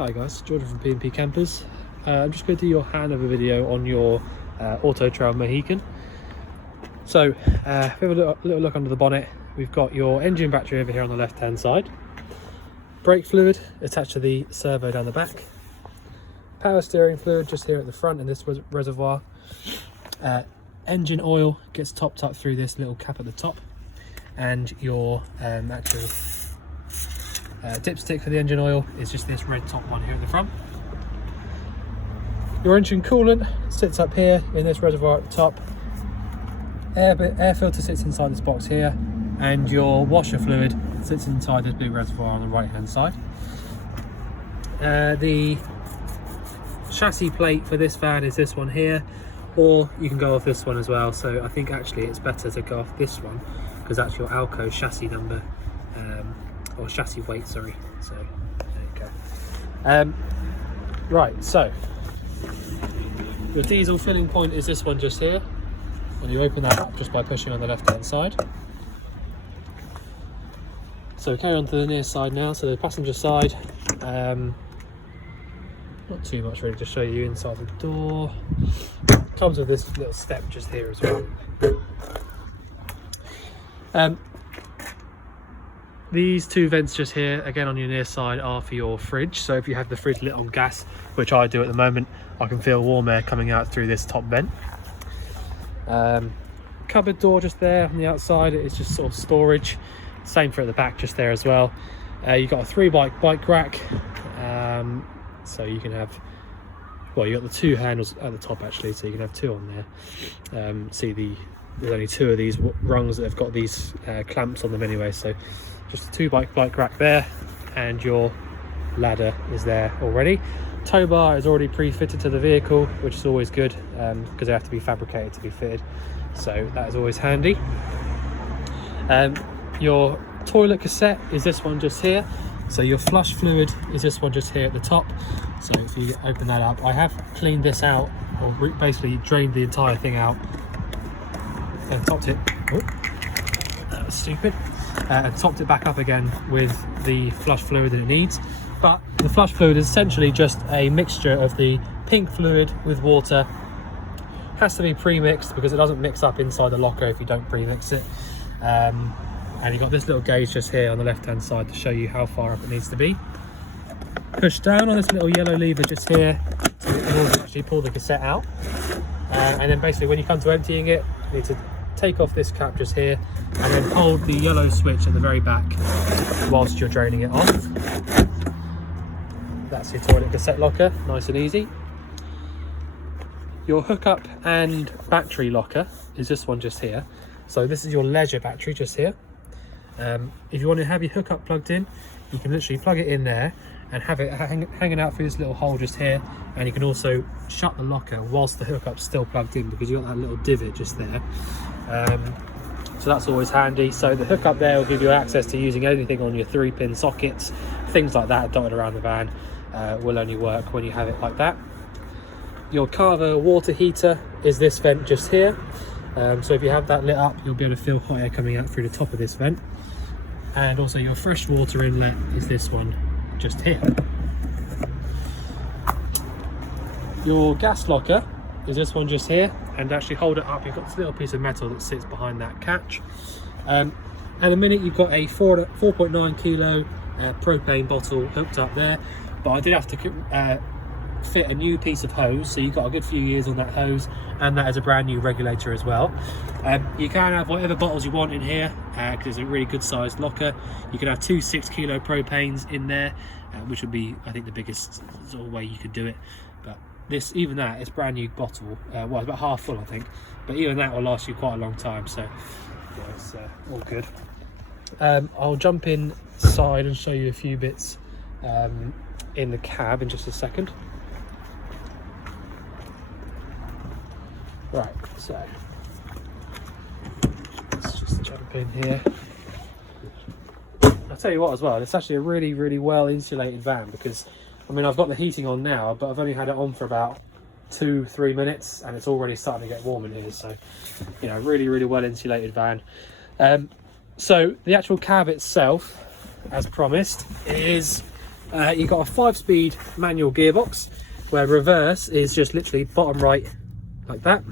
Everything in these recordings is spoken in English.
Hi guys, Jordan from P&P Campers. I'm just going to do your handover video on your Auto Trail Mohican. So, have a little look under the bonnet. We've got your engine battery over here on the left hand side, brake fluid attached to the servo down the back, power steering fluid just here at the front in this reservoir, engine oil gets topped up through this little cap at the top, and your actual dipstick for the engine oil is just this red top one here at the front. Your engine coolant sits up here in this reservoir at the top. Air filter sits inside this box here, and your washer fluid sits inside this blue reservoir on the right hand side. The chassis plate for this van is this one here, or you can go off this one as well. So I think actually it's better to go off this one because that's your Alco chassis number, or chassis weight, sorry. So there you go. Right, so your diesel filling point is this one just here, and you open that up just by pushing on the left hand side. So carry on to the near side now, so the passenger side, not too much really to show you inside the door. Comes with this little step just here as well. These two vents just here, again on your near side, are for your fridge. So if you have the fridge lit on gas, which I do at the moment, I can feel warm air coming out through this top vent. Cupboard door just there on the outside, it's just sort of storage. Same for at the back just there as well. You've got a 3-bike rack, so you can have, well, you've got the two handles at the top actually, so you can have two on there. There's only two of these rungs that have got these clamps on them anyway, so just a 2-bike rack there, and your ladder is there already. Tow bar is already pre-fitted to the vehicle, which is always good because they have to be fabricated to be fitted, so that is always handy. Your toilet cassette is this one just here, so your flush fluid is this one just here at the top. So if you open that up, I have cleaned this out, or basically drained the entire thing out and topped it, oh, that was stupid, and topped it back up again with the flush fluid that it needs. But the flush fluid is essentially just a mixture of the pink fluid with water. Has to be pre-mixed because it doesn't mix up inside the locker if you don't pre-mix it. And you've got this little gauge just here on the left hand side to show you how far up it needs to be. Push down on this little yellow lever just here so you can actually pull the cassette out. And then basically when you come to emptying it, you need to take off this cap just here and then hold the yellow switch at the very back whilst you're draining it off. That's your toilet cassette locker, nice and easy. Your hookup and battery locker is this one just here. So this is your leisure battery just here. If you want to have your hookup plugged in, you can literally plug it in there and have it hanging out through this little hole just here, and you can also shut the locker whilst the hookup's still plugged in because you've got that little divot just there. So that's always handy. So the hookup there will give you access to using anything on your 3-pin sockets, things like that dotted around the van. Will only work when you have it like that. Your Carver water heater is this vent just here. So if you have that lit up, you'll be able to feel hot air coming out through the top of this vent. And also your fresh water inlet is this one just here. Your gas locker is this one just here, and actually hold it up, you've got this little piece of metal that sits behind that catch. At the minute you've got a 4.9 kilo propane bottle hooked up there, but I did have to fit a new piece of hose, so you've got a good few years on that hose, and that is a brand new regulator as well. You can have whatever bottles you want in here because it's a really good sized locker. You can have 2 6-kilo propanes in there, which would be, I think, the biggest sort of way you could do it. But this, even that, it's a brand new bottle. Well, it's about half full I think, but even that will last you quite a long time, so yeah, it's all good. I'll jump inside and show you a few bits in the cab in just a second. Right, so let's just jump in here. I'll tell you what as well, it's actually a really well insulated van because, I mean, I've got the heating on now, but I've only had it on for about 2-3 minutes and it's already starting to get warm in here. So, you know, really well insulated van. So the actual cab itself, as promised, is You've got a 5-speed manual gearbox, where reverse is just literally bottom right, like that.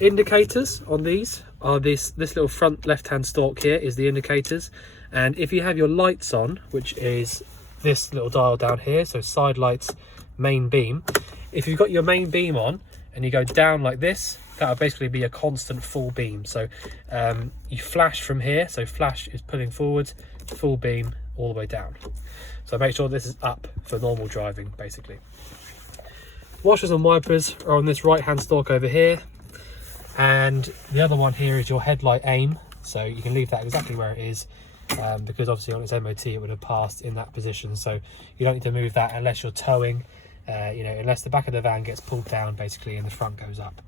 Indicators on these are this little front left-hand stalk here is the indicators, and if you have your lights on, which is this little dial down here, so side lights, main beam, if you've got your main beam on and you go down like this, that'll basically be a constant full beam. So you flash from here, so flash is pulling forward, full beam all the way down. So make sure this is up for normal driving, basically. Washers and wipers are on this right hand stalk over here, and the other one here is your headlight aim, so you can leave that exactly where it is, because obviously on its MOT it would have passed in that position, so you don't need to move that unless you're towing, you know, unless the back of the van gets pulled down basically and the front goes up.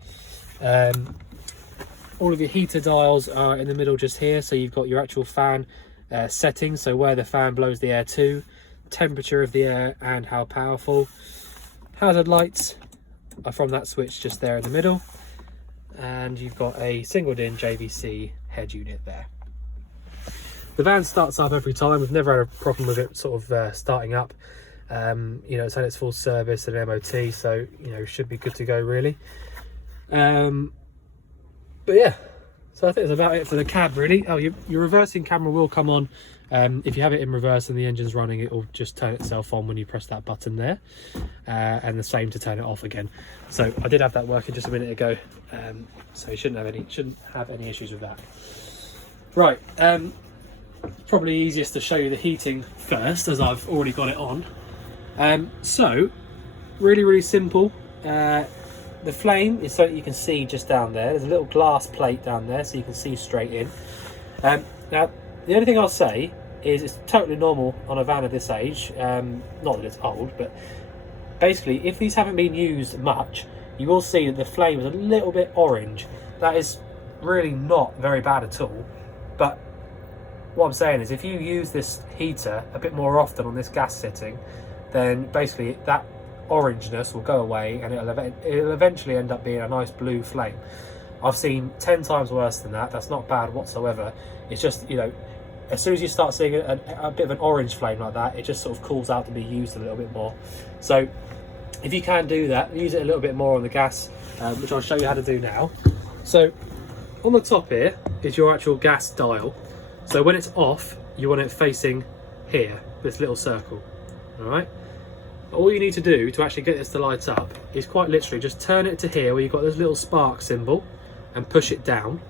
All of your heater dials are in the middle just here, so you've got your actual fan settings, so where the fan blows the air to, temperature of the air and how powerful. Hazard lights are from that switch just there in the middle, and you've got a single DIN JVC head unit there. The van starts up every time. We've never had a problem with it sort of starting up. You know, it's had its full service and MOT, so you know, should be good to go really. But yeah, so I think that's about it for the cab really. Oh, your reversing camera will come on. If you have it in reverse and the engine's running, it will just turn itself on when you press that button there, and the same to turn it off again. So I did have that working just a minute ago, so you shouldn't have any issues with that. Right, probably easiest to show you the heating first, as I've already got it on. So really simple. The flame is so that you can see just down there. There's a little glass plate down there so you can see straight in. Now the only thing I'll say is it's totally normal on a van of this age, not that it's old, but basically if these haven't been used much, you will see that the flame is a little bit orange. That is really not very bad at all, but what I'm saying is if you use this heater a bit more often on this gas setting, then basically that orangeness will go away and it'll eventually end up being a nice blue flame. I've seen 10 times worse than that. That's not bad whatsoever. It's just, you know, as soon as you start seeing a bit of an orange flame like that, it just sort of calls out to be used a little bit more. So if you can do that, use it a little bit more on the gas, which I'll show you how to do now. So on the top here is your actual gas dial. So when it's off, you want it facing here, this little circle. All right. All you need to do to actually get this to light up is quite literally just turn it to here where you've got this little spark symbol and push it down.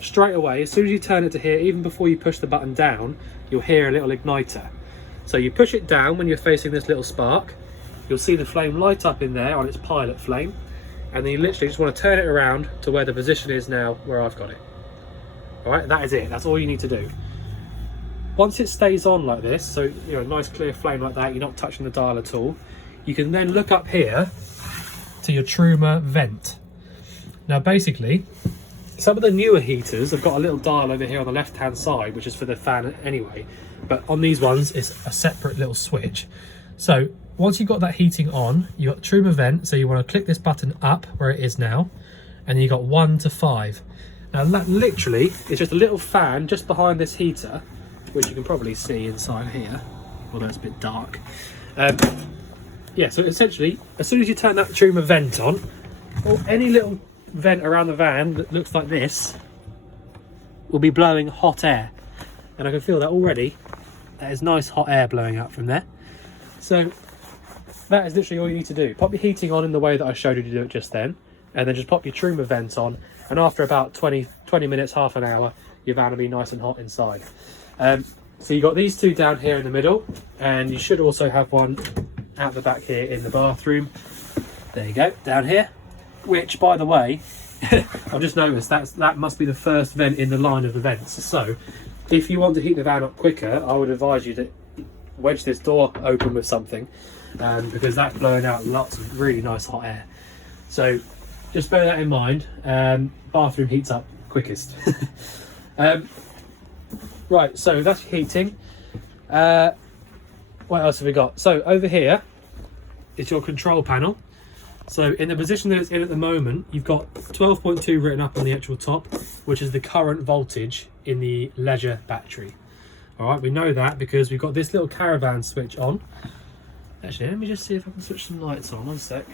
Straight away, as soon as you turn it to here, even before you push the button down, you'll hear a little igniter. So you push it down when you're facing this little spark, you'll see the flame light up in there on its pilot flame, and then you literally just want to turn it around to where the position is now where I've got it. All right, that is it. That's all you need to do. Once it stays on like this, so you know, a nice clear flame like that, you're not touching the dial at all, you can then look up here to your Truma vent. Now basically, some of the newer heaters have got a little dial over here on the left hand side, which is for the fan anyway, but on these ones it's a separate little switch. So once you've got that heating on, you've got Truma vent, so you want to click this button up where it is now, and you've got 1 to 5. Now that literally is just a little fan just behind this heater, which you can probably see inside here, although it's a bit dark. Yeah, so essentially, as soon as you turn that Truma vent on, or any little vent around the van that looks like this will be blowing hot air. And I can feel that already. There's nice hot air blowing out from there. So that is literally all you need to do. Pop your heating on in the way that I showed you to do it just then, and then just pop your Truma vent on, and after about 20 minutes, half an hour, your van will be nice and hot inside. So you've got these two down here in the middle, and you should also have one out the back here in the bathroom. There you go, down here, which by the way, I've just noticed that must be the first vent in the line of the vents. So if you want to heat the van up quicker, I would advise you to wedge this door open with something, because that's blowing out lots of really nice hot air. So just bear that in mind. Bathroom heats up quickest. Right, so that's heating. What else have we got? So over here is your control panel. So in the position that it's in at the moment, you've got 12.2 written up on the actual top, which is the current voltage in the leisure battery. All right, we know that because we've got this little caravan switch on. Actually, let me just see if I can switch some lights on. One sec.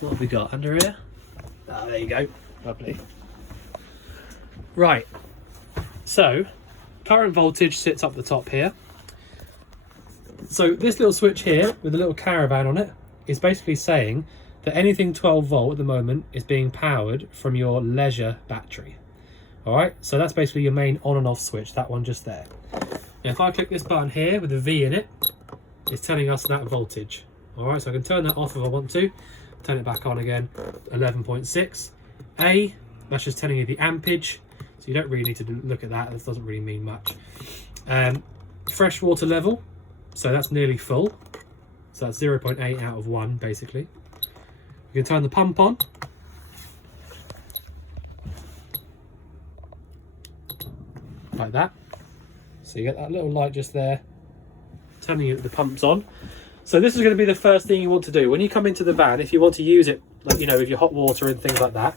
What have we got under here? Ah, there you go. Lovely. Right. So, current voltage sits up the top here. So this little switch here with a little caravan on it is basically saying that anything 12 volt at the moment is being powered from your leisure battery. All right, so that's basically your main on and off switch, that one just there. Now, if I click this button here with a V in it, it's telling us that voltage. All right, so I can turn that off if I want to, turn it back on again, 11.6. A, that's just telling you the ampage, so you don't really need to look at that, this doesn't really mean much. Fresh water level, so that's nearly full, so that's 0.8 out of 1 basically. You can turn the pump on. Like that. So you get that little light just there telling you that the pump's on. So this is going to be the first thing you want to do when you come into the van. If you want to use it, like, you know, with your hot water and things like that,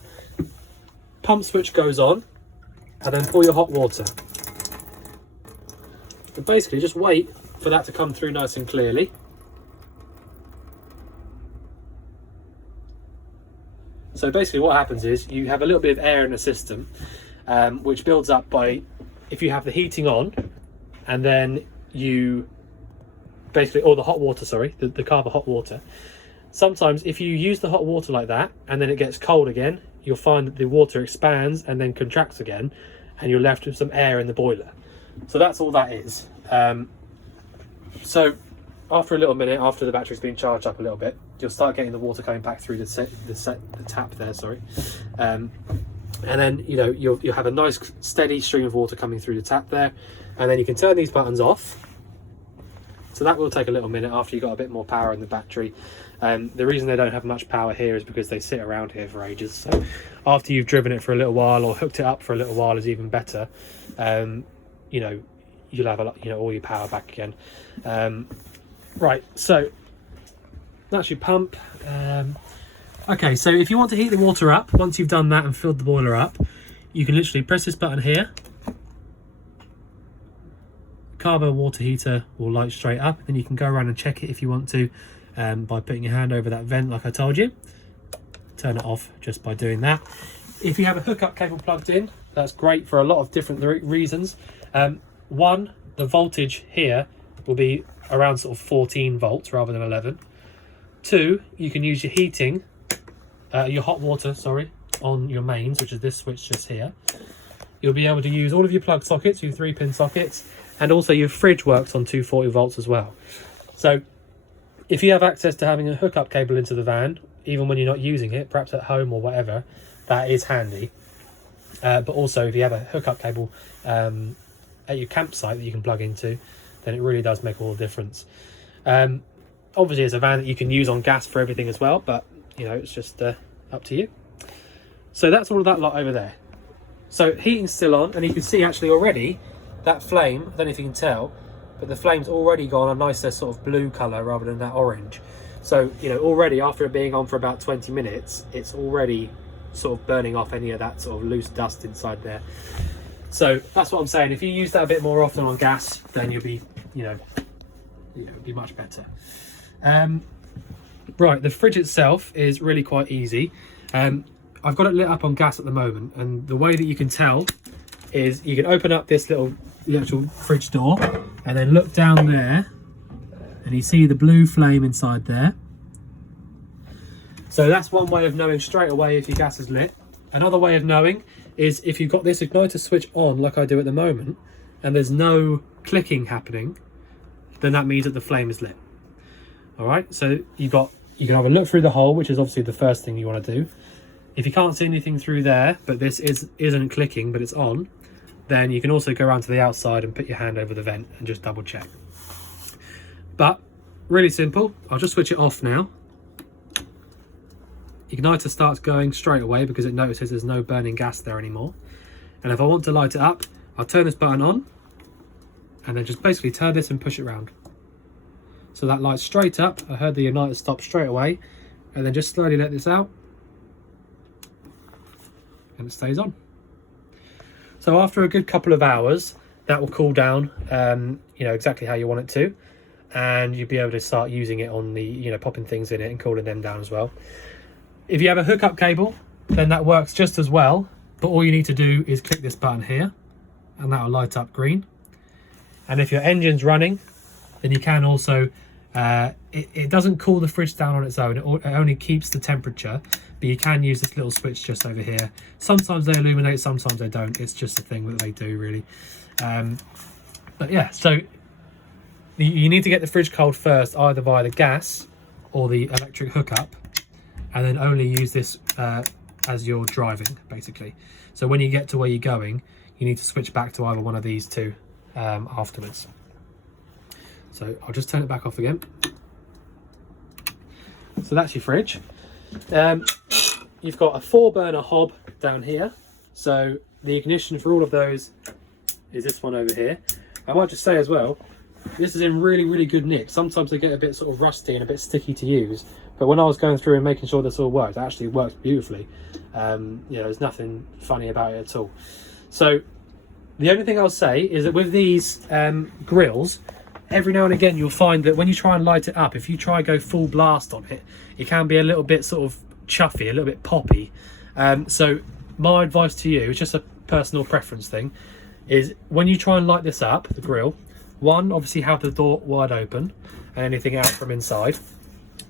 pump switch goes on and then pour your hot water. And basically just wait for that to come through nice and clearly. So basically what happens is you have a little bit of air in the system, which builds up by, if you have the heating on and then you basically, or the hot water, sorry, the carver hot water. Sometimes if you use the hot water like that and then it gets cold again, you'll find that the water expands and then contracts again and you're left with some air in the boiler. So that's all that is. So after a little minute, after the battery's been charged up a little bit, you'll start getting the water coming back through the tap there, sorry. And then, you know, you'll have a nice steady stream of water coming through the tap there, and then you can turn these buttons off. So that will take a little minute after you've got a bit more power in the battery. The reason they don't have much power here is because they sit around here for ages. So after you've driven it for a little while or hooked it up for a little while is even better. You know, you'll have a lot, you know, all your power back again. Right, so that's your pump. Okay, so if you want to heat the water up, once you've done that and filled the boiler up, you can literally press this button here. Carbo water heater will light straight up, and you can go around and check it if you want to by putting your hand over that vent like I told you. Turn it off just by doing that. If you have a hookup cable plugged in, that's great for a lot of different reasons. One, the voltage here will be around sort of 14 volts rather than 11. Two, you can use your heating, your hot water, sorry, on your mains, which is this switch just here. You'll be able to use all of your plug sockets, your 3-pin sockets, and also your fridge works on 240 volts as well. So if you have access to having a hookup cable into the van, even when you're not using it, perhaps at home or whatever, that is handy. But also if you have a hookup cable at your campsite that you can plug into, then it really does make all the difference. Obviously it's a van that you can use on gas for everything as well, but you know, it's just up to you. So that's all of that lot over there. So heating's still on, and you can see actually already that flame, I don't know if you can tell, but the flame's already gone a nicer sort of blue colour rather than that orange. So, you know, already after it being on for about 20 minutes, it's already sort of burning off any of that sort of loose dust inside there. So that's what I'm saying. If you use that a bit more often on gas, then you'll be, it'll be much better. Right, the fridge itself is really quite easy. I've got it lit up on gas at the moment, and the way that you can tell is you can open up this little actual fridge door and then look down there and you see the blue flame inside there. So that's one way of knowing straight away if your gas is lit. Another way of knowing is if you've got this igniter switch on like I do at the moment and there's no clicking happening, then that means that the flame is lit. All right, so you can have a look through the hole, which is obviously the first thing you want to do. If you can't see anything through there, but this isn't clicking, but it's on, then you can also go around to the outside and put your hand over the vent and just double check. But really simple. I'll just switch it off now. Igniter starts going straight away because it notices there's no burning gas there anymore. And if I want to light it up, I'll turn this button on and then just basically turn this and push it around. So that lights straight up. I heard the igniter stop straight away, and then just slowly let this out and it stays on. So So after a good couple of hours, that will cool down, you know, exactly how you want it to, and you'll be able to start using it on the, you know, popping things in it and cooling them down as well. If you have a hookup cable, then that works just as well, but all you need to do is click this button here, and that will light up green. And if your engine's running, then you can also, it doesn't cool the fridge down on its own, it only keeps the temperature, but you can use this little switch just over here. Sometimes they illuminate, sometimes they don't. It's just a thing that they do, really. But yeah, so you need to get the fridge cold first, either via the gas or the electric hookup, and then only use this as you're driving, basically. So when you get to where you're going, you need to switch back to either one of these two afterwards. So I'll just turn it back off again. So that's your fridge. You've got a 4-burner hob down here. So the ignition for all of those is this one over here. I might just say as well, this is in really, really good nick. Sometimes they get a bit sort of rusty and a bit sticky to use, but when I was going through and making sure this all worked, it actually works beautifully. You know, there's nothing funny about it at all. So the only thing I'll say is that with these grills, every now and again you'll find that when you try and light it up, if you try and go full blast on it, it can be a little bit sort of chuffy, a little bit poppy. So my advice to you, it's just a personal preference thing, is when you try and light this up, the grill, one, obviously have the door wide open and anything out from inside.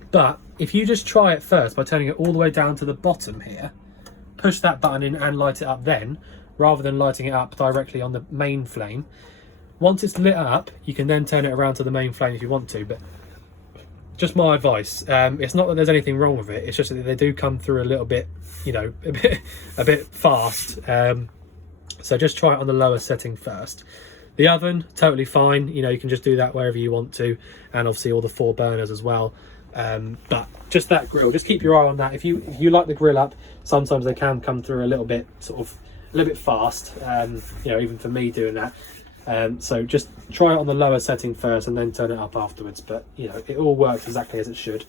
But if you just try it first by turning it all the way down to the bottom here, push that button in and light it up then, rather than lighting it up directly on the main flame. Once it's lit up, you can then turn it around to the main flame if you want to, but just my advice. It's not that there's anything wrong with it, it's just that they do come through a little bit, you know, a bit fast. So just try it on the lower setting first. The oven, totally fine. You know, you can just do that wherever you want to, and obviously all the 4 burners as well. But just that grill, just keep your eye on that. If you light the grill up, sometimes they can come through a little bit fast. You know, even for me doing that. So just try it on the lower setting first and then turn it up afterwards. But you know, it all works exactly as it should.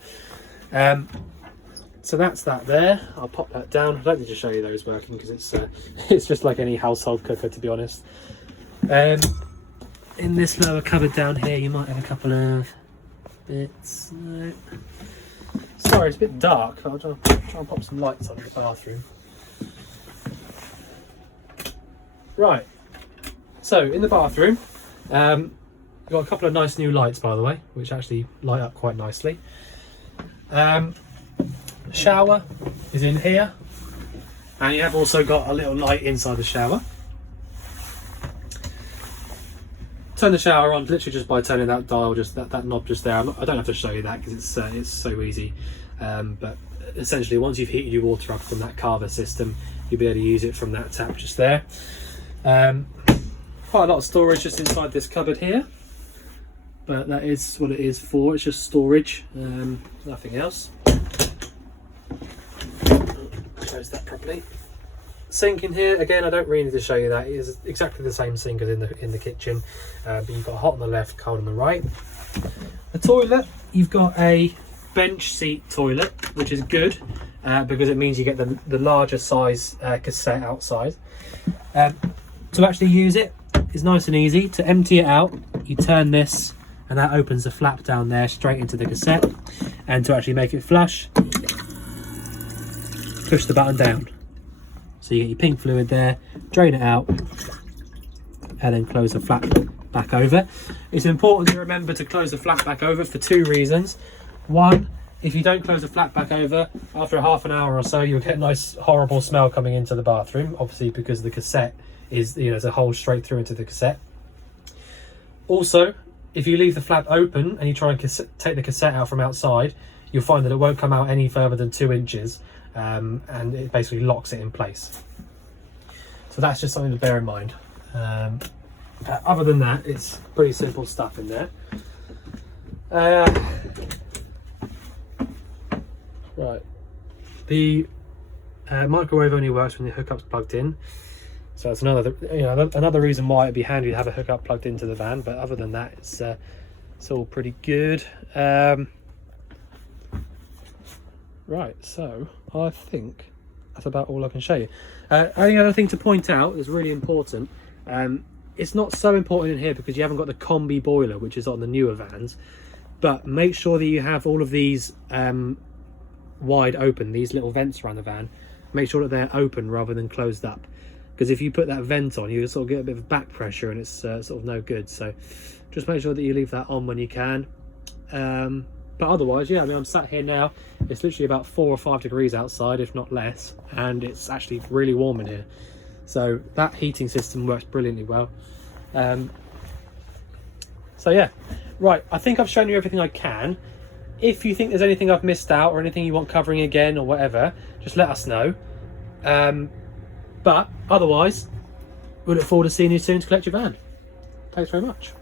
So that's that there. I'll pop that down. I don't need to show you those working because it's just like any household cooker, to be honest. In this lower cupboard down here, you might have a couple of bits. No. Sorry, it's a bit dark. I'll try and pop some lights on in the bathroom. Right. So in the bathroom, you've got a couple of nice new lights, by the way, which actually light up quite nicely. Shower is in here, and you have also got a little light inside the shower. Turn the shower on literally just by turning that dial, just that knob just there. I don't have to show you that because it's so easy. But essentially, once you've heated your water up from that Carver system, you'll be able to use it from that tap just there. Quite a lot of storage just inside this cupboard here, but that is what it is for. It's just storage, nothing else. Close that properly. Sink in here again, I don't really need to show you that. It is exactly the same sink as in the kitchen, but you've got hot on the left, cold on the right. The toilet, you've got a bench seat toilet, which is good because it means you get the larger size cassette outside. To actually use it is nice and easy. To empty it out, you turn this and that opens the flap down there straight into the cassette, and to actually make it flush, push the button down. So you get your pink fluid there, drain it out, and then close the flap back over. It's important to remember to close the flap back over for 2 reasons. One, if you don't close the flap back over, after half an hour or so, you'll get a nice horrible smell coming into the bathroom, obviously because the cassette is, you know, there's a hole straight through into the cassette. Also, if you leave the flap open and you try and take the cassette out from outside, you'll find that it won't come out any further than 2 inches. And it basically locks it in place. So that's just something to bear in mind. Other than that, it's pretty simple stuff in there. Right, the microwave only works when the hookup's plugged in, so that's another reason why it'd be handy to have a hookup plugged into the van. But other than that, it's all pretty good. Right, so I think that's about all I can show you. Only other thing to point out is really important. It's not so important in here because you haven't got the combi boiler, which is on the newer vans, but make sure that you have all of these wide open, these little vents around the van. Make sure that they're open rather than closed up, because if you put that vent on, you sort of get a bit of back pressure and it's sort of no good. So just make sure that you leave that on when you can. But otherwise, yeah, I mean, I'm sat here now, it's literally about 4 or 5 degrees outside, if not less, and it's actually really warm in here. So that heating system works brilliantly well. So yeah, right, I think I've shown you everything I can. If you think there's anything I've missed out or anything you want covering again or whatever, just let us know. But otherwise, we look forward to seeing you soon to collect your van. Thanks very much.